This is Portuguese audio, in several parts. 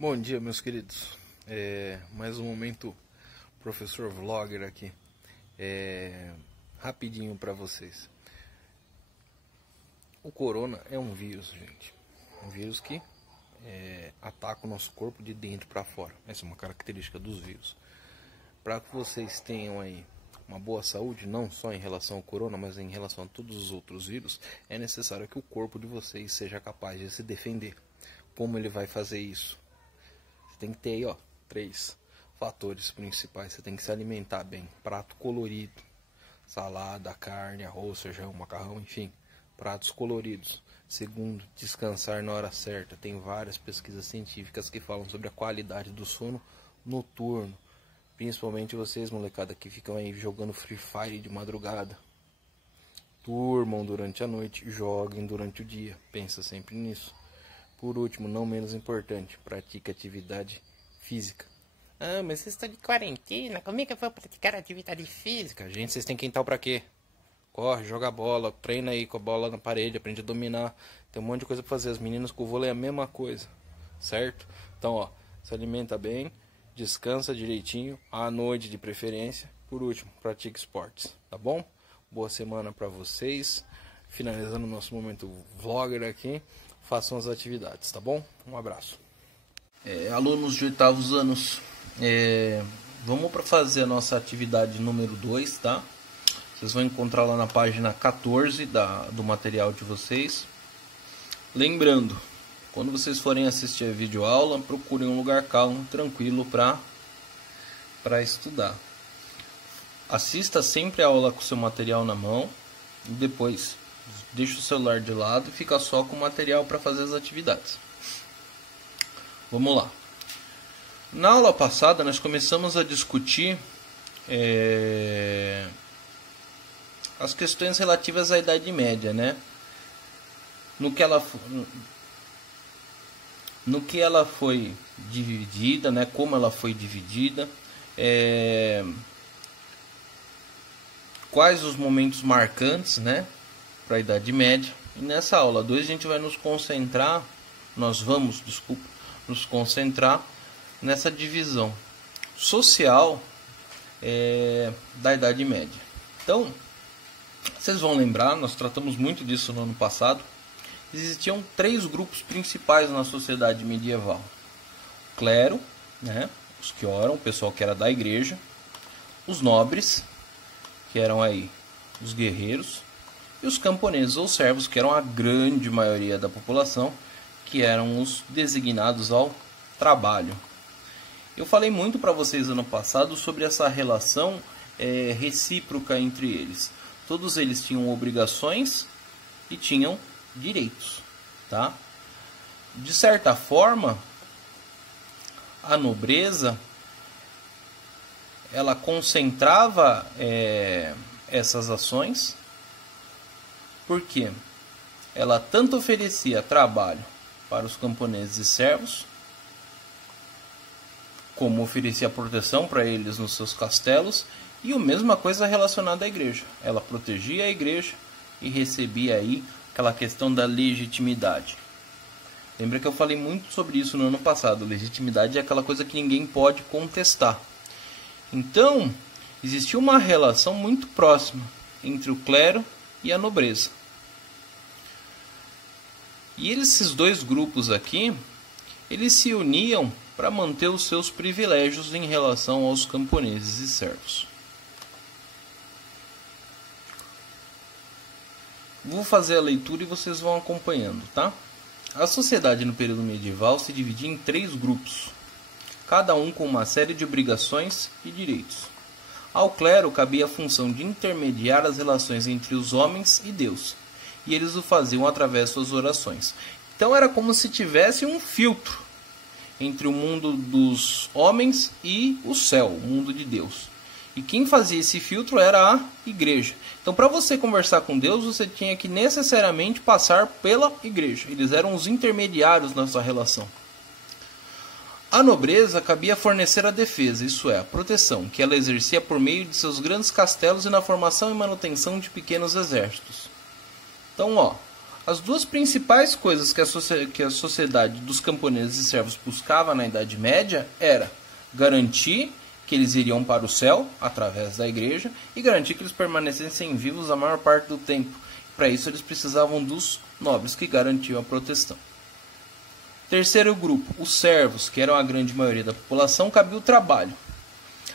Bom dia, meus queridos. Mais um momento, professor vlogger aqui. Rapidinho para vocês. O corona é um vírus, gente. Um vírus que ataca o nosso corpo de dentro para fora. Essa é uma característica dos vírus. Para que vocês tenham aí uma boa saúde, não só em relação ao corona, mas em relação a todos os outros vírus, é necessário que o corpo de vocês seja capaz de se defender. Como ele vai fazer isso? Tem que ter aí, 3 fatores principais. Você tem que se alimentar bem. Prato colorido. Salada, carne, arroz, feijão, macarrão, enfim. Pratos coloridos. Segundo, descansar na hora certa. Tem várias pesquisas científicas que falam sobre a qualidade do sono noturno. Principalmente vocês, molecada, que ficam aí jogando Free Fire de madrugada. Durmam durante a noite, joguem durante o dia. Pensa sempre nisso. Por último, não menos importante, pratique atividade física. Ah, mas vocês estão de quarentena, como é que eu vou praticar atividade física? Gente, vocês têm quintal pra quê? Corre, joga bola, treina aí com a bola na parede, aprende a dominar. Tem um monte de coisa pra fazer. As meninas com o vôlei é a mesma coisa, certo? Então, se alimenta bem, descansa direitinho, à noite de preferência. Por último, pratique esportes, tá bom? Boa semana pra vocês. Finalizando o nosso momento vlogger aqui. Façam as atividades, tá bom? Um abraço. Alunos de 8º anos, vamos para fazer a nossa atividade número 2, tá? Vocês vão encontrar lá na página 14 do material de vocês. Lembrando, quando vocês forem assistir a videoaula, procurem um lugar calmo, tranquilo para estudar. Assista sempre a aula com o seu material na mão e depois deixa o celular de lado e fica só com o material para fazer as atividades. Vamos lá. Na aula passada nós começamos a discutir as questões relativas à Idade Média, né? No que ela foi dividida, né? Como ela foi dividida, quais os momentos marcantes, né? Para a Idade Média. E nessa aula 2 a gente vai nos concentrar, nos concentrar nessa divisão social da Idade Média. Então, vocês vão lembrar, nós tratamos muito disso no ano passado. Existiam 3 grupos principais na sociedade medieval: o clero, né, os que oram, o pessoal que era da igreja; os nobres, que eram aí os guerreiros; e os camponeses ou servos, que eram a grande maioria da população, que eram os designados ao trabalho. Eu falei muito para vocês ano passado sobre essa relação recíproca entre eles. Todos eles tinham obrigações e tinham direitos, tá? De certa forma, a nobreza ela concentrava essas ações. Porque ela tanto oferecia trabalho para os camponeses e servos, como oferecia proteção para eles nos seus castelos, e a mesma coisa relacionada à igreja. Ela protegia a igreja e recebia aí aquela questão da legitimidade. Lembra que eu falei muito sobre isso no ano passado. Legitimidade é aquela coisa que ninguém pode contestar. Então, existia uma relação muito próxima entre o clero e a nobreza. E esses 2 grupos aqui, eles se uniam para manter os seus privilégios em relação aos camponeses e servos. Vou fazer a leitura e vocês vão acompanhando, tá? A sociedade no período medieval se dividia em 3 grupos, cada um com uma série de obrigações e direitos. Ao clero cabia a função de intermediar as relações entre os homens e Deus, e eles o faziam através de suas orações. Então era como se tivesse um filtro entre o mundo dos homens e o céu, o mundo de Deus. E quem fazia esse filtro era a igreja. Então, para você conversar com Deus, você tinha que necessariamente passar pela igreja. Eles eram os intermediários nessa relação. A nobreza cabia fornecer a defesa, isso é, a proteção, que ela exercia por meio de seus grandes castelos e na formação e manutenção de pequenos exércitos. Então, As duas principais coisas que a sociedade dos camponeses e servos buscava na Idade Média era garantir que eles iriam para o céu através da igreja e garantir que eles permanecessem vivos a maior parte do tempo. Para isso eles precisavam dos nobres que garantiam a proteção. Terceiro grupo, os servos, que eram a grande maioria da população, cabia o trabalho,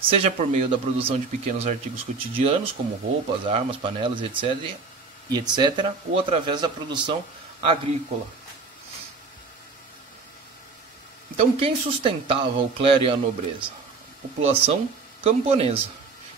seja por meio da produção de pequenos artigos cotidianos, como roupas, armas, panelas, etc., ou através da produção agrícola. Então, quem sustentava o clero e a nobreza? A população camponesa.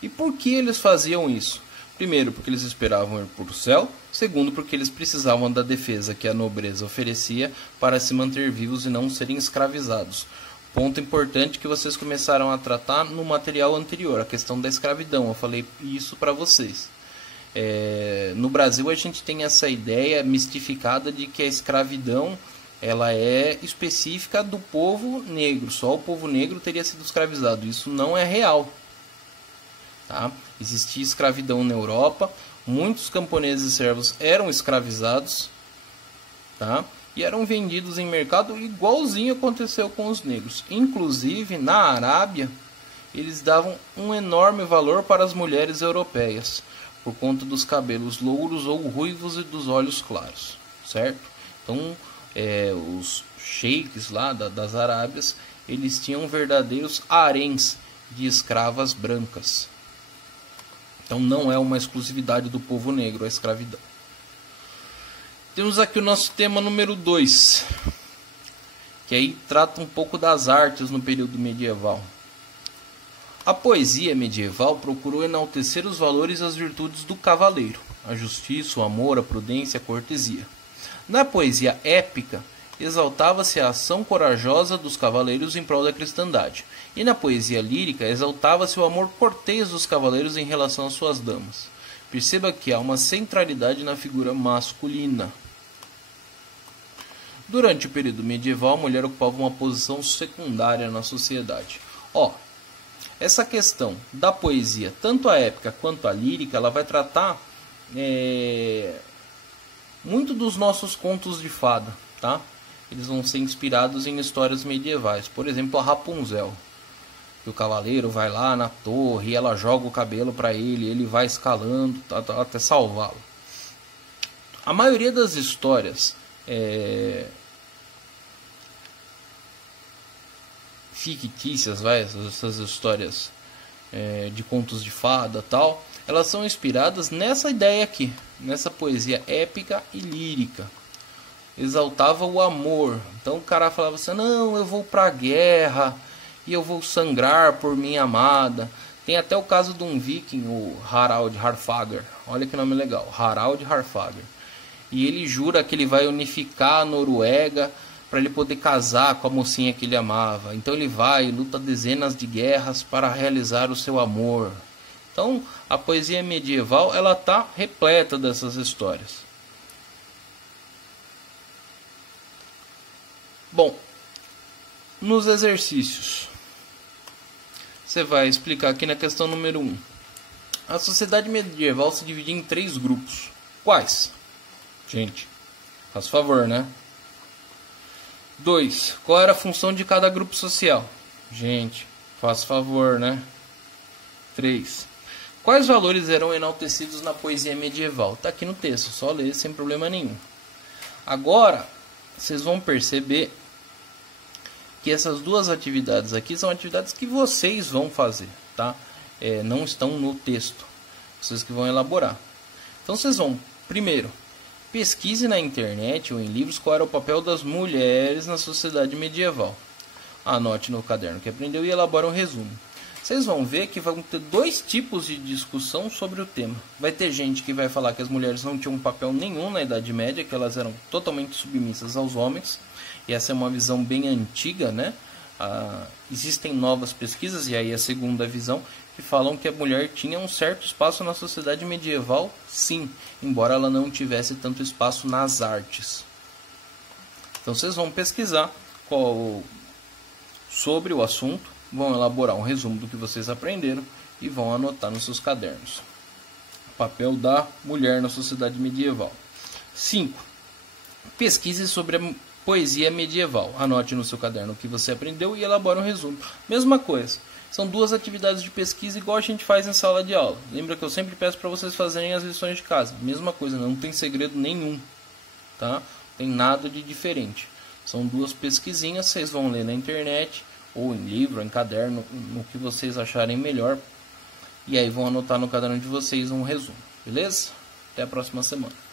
E por que eles faziam isso? Primeiro, porque eles esperavam ir para o céu. Segundo, porque eles precisavam da defesa que a nobreza oferecia para se manter vivos e não serem escravizados. Ponto importante que vocês começaram a tratar no material anterior, a questão da escravidão. Eu falei isso para vocês. No Brasil a gente tem essa ideia mistificada de que a escravidão ela é específica do povo negro. Só o povo negro teria sido escravizado. Isso não é real. Tá? Existia escravidão na Europa. Muitos camponeses e servos eram escravizados. Tá? E eram vendidos em mercado, igualzinho aconteceu com os negros. Inclusive, na Arábia, eles davam um enorme valor para as mulheres europeias, por conta dos cabelos louros ou ruivos e dos olhos claros, certo? Então, os sheiks lá das Arábias, eles tinham verdadeiros haréns de escravas brancas. Então, não é uma exclusividade do povo negro a escravidão. Temos aqui o nosso tema número 2, que aí trata um pouco das artes no período medieval. A poesia medieval procurou enaltecer os valores e as virtudes do cavaleiro, a justiça, o amor, a prudência, a cortesia. Na poesia épica, exaltava-se a ação corajosa dos cavaleiros em prol da cristandade, e na poesia lírica exaltava-se o amor cortês dos cavaleiros em relação às suas damas. Perceba que há uma centralidade na figura masculina. Durante o período medieval, a mulher ocupava uma posição secundária na sociedade. Essa questão da poesia, tanto a épica quanto a lírica, ela vai tratar muito dos nossos contos de fada, tá? Eles vão ser inspirados em histórias medievais. Por exemplo, a Rapunzel, que o cavaleiro vai lá na torre e ela joga o cabelo para ele, ele vai escalando até salvá-lo. A maioria das histórias fictícias, essas histórias de contos de fada tal, elas são inspiradas nessa ideia aqui, nessa poesia épica e lírica. Exaltava o amor. Então o cara falava assim: não, eu vou para a guerra e eu vou sangrar por minha amada. Tem até o caso de um viking, o Harald Harfager. Olha que nome legal, Harald Harfager. E ele jura que ele vai unificar a Noruega para ele poder casar com a mocinha que ele amava. Então ele vai e luta dezenas de guerras para realizar o seu amor. Então a poesia medieval ela está repleta dessas histórias. Bom, nos exercícios, você vai explicar aqui na questão número 1. A sociedade medieval se dividia em 3 grupos. Quais? Gente, faz favor, né? 2. Qual era a função de cada grupo social? Gente, faz favor, né? 3. Quais valores eram enaltecidos na poesia medieval? Está aqui no texto, só ler sem problema nenhum. Agora, vocês vão perceber que essas duas atividades aqui são atividades que vocês vão fazer, tá? Não estão no texto, vocês que vão elaborar. Então vocês vão, primeiro, pesquise na internet ou em livros qual era o papel das mulheres na sociedade medieval. Anote no caderno que aprendeu e elabore um resumo. Vocês vão ver que vão ter 2 tipos de discussão sobre o tema. Vai ter gente que vai falar que as mulheres não tinham papel nenhum na Idade Média, que elas eram totalmente submissas aos homens. E essa é uma visão bem antiga, né? Existem novas pesquisas, e aí a segunda visão, que falam que a mulher tinha um certo espaço na sociedade medieval, sim, embora ela não tivesse tanto espaço nas artes. Então vocês vão pesquisar sobre o assunto, vão elaborar um resumo do que vocês aprenderam e vão anotar nos seus cadernos. O papel da mulher na sociedade medieval. 5. Pesquise sobre a poesia medieval. Anote no seu caderno o que você aprendeu e elabore um resumo. Mesma coisa. São duas atividades de pesquisa igual a gente faz em sala de aula. Lembra que eu sempre peço para vocês fazerem as lições de casa. Mesma coisa, não tem segredo nenhum. Tá? Não tem nada de diferente. São duas pesquisinhas, vocês vão ler na internet, ou em livro, ou em caderno, no que vocês acharem melhor. E aí vão anotar no caderno de vocês um resumo. Beleza? Até a próxima semana.